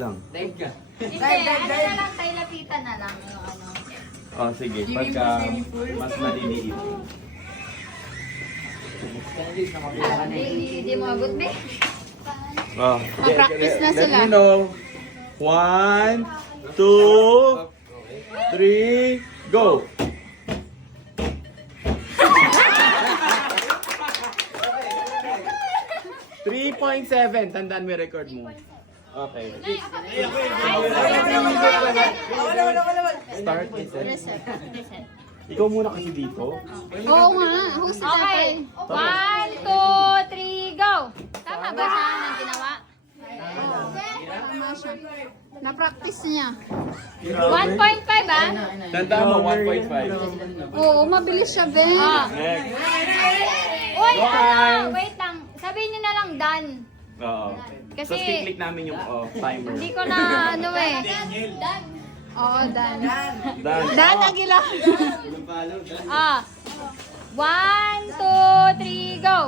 lang. Dive ka. Hindi, ano na lang, tayo lapitan na lang. Yung ano. Oh, sige. Pagka mas maliliit. Hindi mo abot, be. Oh. Ma-practice na sila. Let me know. 1, 2, 3, go! $3.7. Tandaan mo yung record mo. Okay. Start. Reset. Reset. Ikaw muna kasi dito. Oo nga, host na Okay. 1, 2, 3, go! Tama ba siya ng ginawa? Tama siya. Na-practice niya. 1.5 ah? Tandaan mo, 1.5. Oo, mabilis siya, Ben. Ah. Next. Uy, One. wait lang. Sabihin nyo na lang done. Oo. Kasi- Tapos kiklik namin yung timer. Hindi ko na ano eh. Oo, Dan. Done. Dan Aguilar. Ah. 1, 2, 3, go!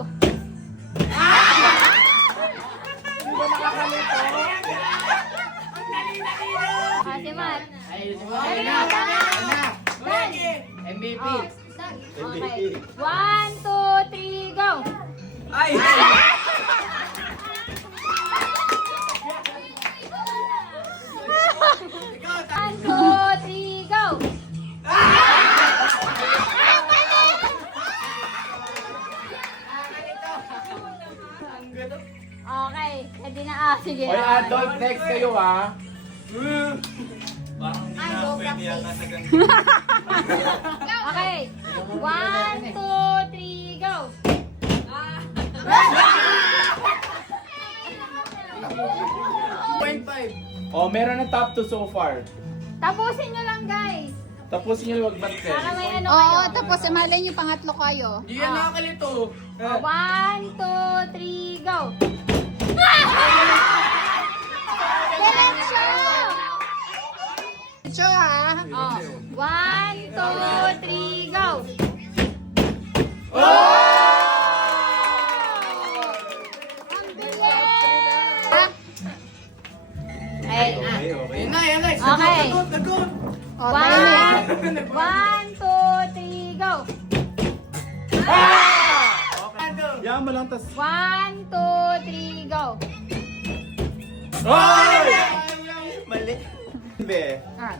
Ah, si Matt. Dali na, dali. MVP. Okay. 1, 2, 3, go! Ay! One, two, three, go! Okay, pwede na sige. Hoy, adult, next kayo ha. Okay. 1, 2, 3, go! Oh, meron na top 2 so far. Tapusin nyo lang, guys. Tapusin nyo wag ba't Para may ano Oo, kayo. tapos malay niyo pangatlo kayo. Di yan nakakalito. 1, 2, 3, go! Diretso! Diretso ha. Oh. 1, 2, 3, go! Ay, Yan na, yan na. Okay. Lagot. O, timing. 1, 2, 3, go! Yan mo lang, tas... 1, 2, 3, go! Hoy! Mali. Be. Ah,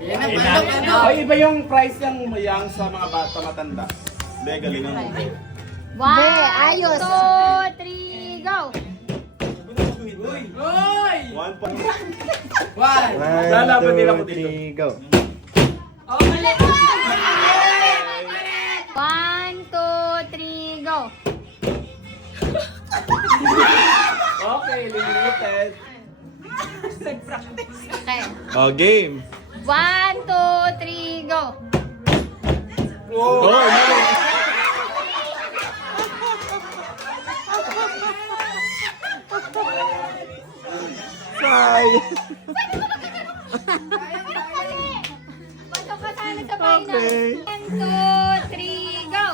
Yan na, balok, ano? Hoy, iba yung price yung sa mga bata matanda. Be, galingan mo. 1, ayos. 2, 3, go! Uy! 1 point. One. Lalaban din ako dito. Go. Oh, mali. 1, 2, 3, go! Okay, limited. Okay. Oh, game. 1, 2, 3, go! Oh, mali. Bye. Pasok ka sana sa final. Okay. 1, 2, 3, go!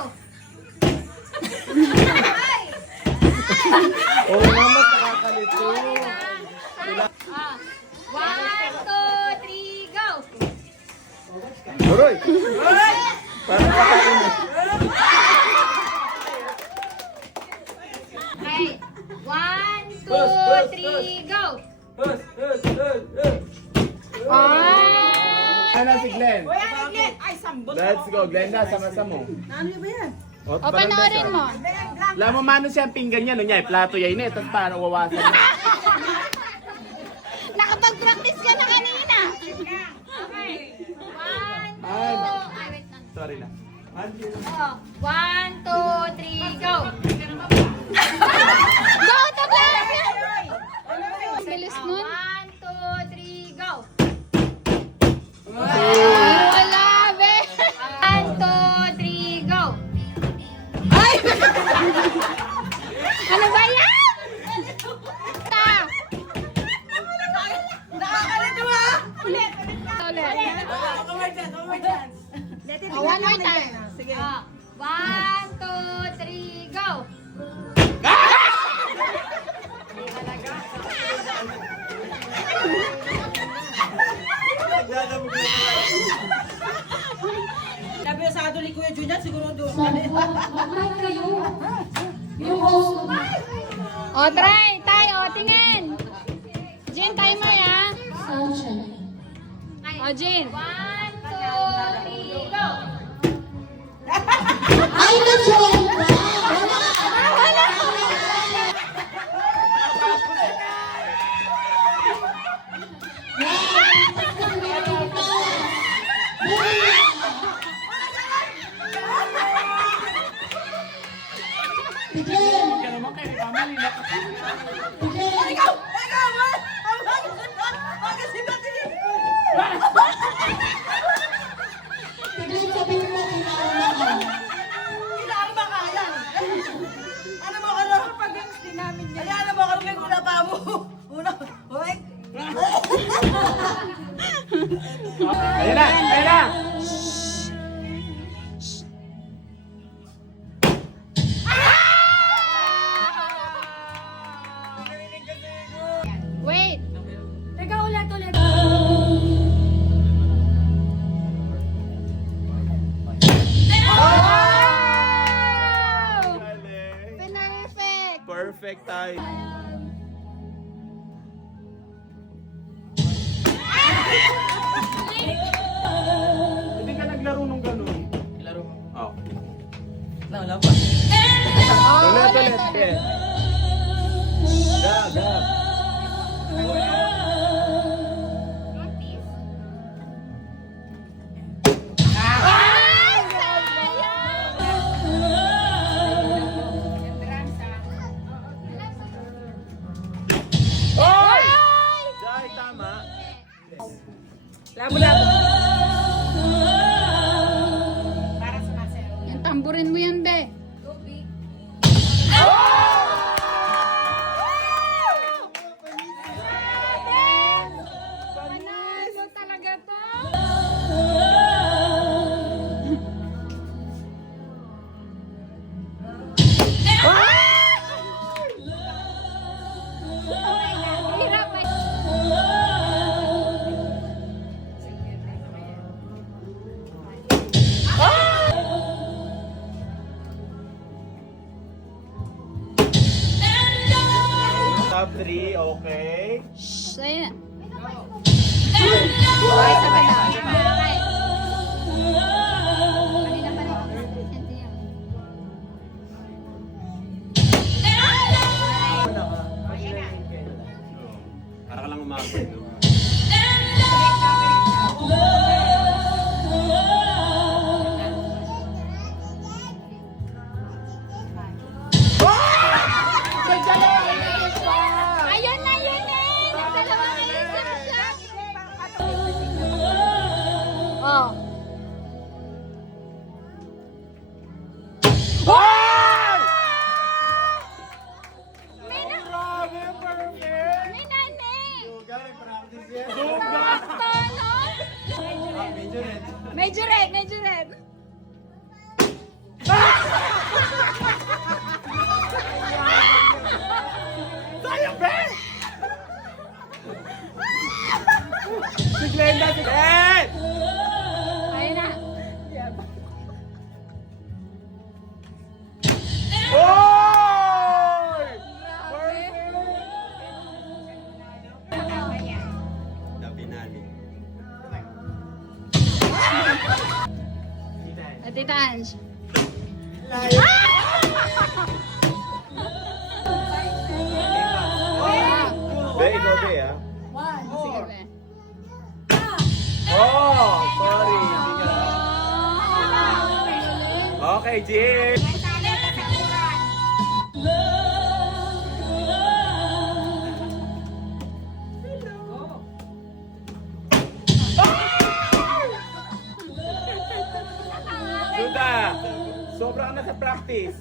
Oh, naman nakakalito. Ah. 1, 2, 3, go! Aroy. Parang kakain mo. Okay. 1, 2, 3, go! Ano si Glenn? Let's go, Glenda, sama-sama mo. Ano ba yan? O, O, panoorin mo. Alam mo, mano siya ang pinggan niya, no niya, plato yan eh, tapos paano wawasan niya. Nakapag-practice ka na kanina. Okay. 1, 2, Ay. ay wait lang. Sorry na. Oh. 1, 2, 3, go! Go, Douglas! Bilis mo. 1, 2, 3, go! Ay, wala, be. 1, 2, 3, go! Ano ba yan? Nakakalito ha! Ulit! Ulit. Oh, one more time. Oh. 1, 2, 3, go! Sabi na sa ato ni Kuya Junior, siguro doon. Mag-mic kayo. Yung host ko. O, try. Tayo, tingin. Jin, timer, ha? Sound check. O, Jin. 1, 2, 3, go! Ay, na-join ba? Biglang sabihin mo kinaunahan. Kailangan ba kaya? Ano mo ka lang? Pag-games din namin yan. Alam mo ka lang kung pa mo. Una, hoy. Ayun na! Ayun na! Wait. Teka, ulit. Wow! Galing. Perfect. Perfect tayo. Hindi ka naglaro nung ganun. Laro mo. Oh. Wala pa. Ulit. Okay. Dab. Ay, sayang! Oy! Ay! Jai, tama. Labo. Para sa maser. Yan, tamburin mo yan, be. Panalo talaga to. Hirap eh. Top 3, okay. Shh, ayun na. Okay, sabay na. Okay. Kanina pa rin. Ito yan. Para ka lang umabot. No? Ayun na yun eh! Nagdalawa kayo sa shot! Oh. May na... Grabe, perfect! May nani! Duga! Sakto, no? Medyo red. Sayang, Ben! Si Glenda, si Ben! Ayun na. Oy! Ate Tanj. Be, ikaw, Be, ah. Sige, be. Oh, sorry. Hindi ka. Okay, Jim. Suda, sobrang na sa practice.